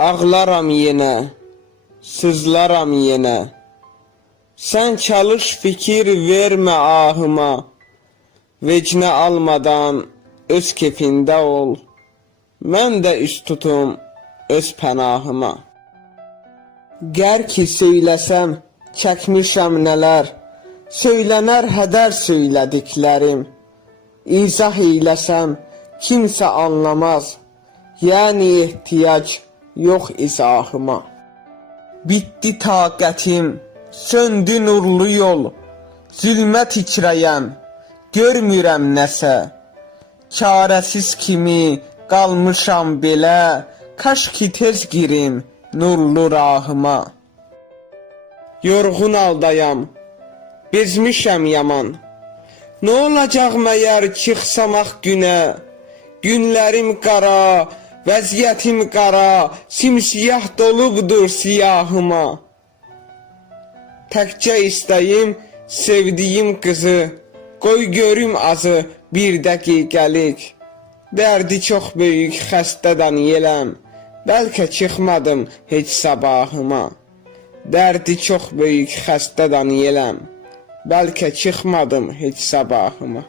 Ağlaram yenə, sızlaram yenə. Sən çalış fikir vermə ahıma, vecinə almadan öz kefində ol. Mən də üst tutum öz pənahıma. Gər ki söyləsəm, çəkmişəm nələr, söylənər hədər söylədiklərim. İzah eyləsəm, kimsə anlamaz, yəni ehtiyac yox izahıma. Bitdi taqətim, söndü nurlu yol, zülmət içrəyəm, görmürəm nəsə. Çarəsiz kimi qalmışam belə, kaş ki tez girim nurlu rahıma. Yorğun haldayam, bezmişəm yaman. Nə olacaq məyər çıxsam ağ günə? Günlərim qara, vəziyyətim qara, simsiyah dolubdur siyahıma. Təkcə istəyim sevdiyim qızı, qoy görüm azı bir dəqiqəlik. Dərdi çox böyük xəstədən yeləm, bəlkə çıxmadım heç sabahıma. Dərdi çox böyük xəstədən yeləm, bəlkə çıxmadım heç sabahıma.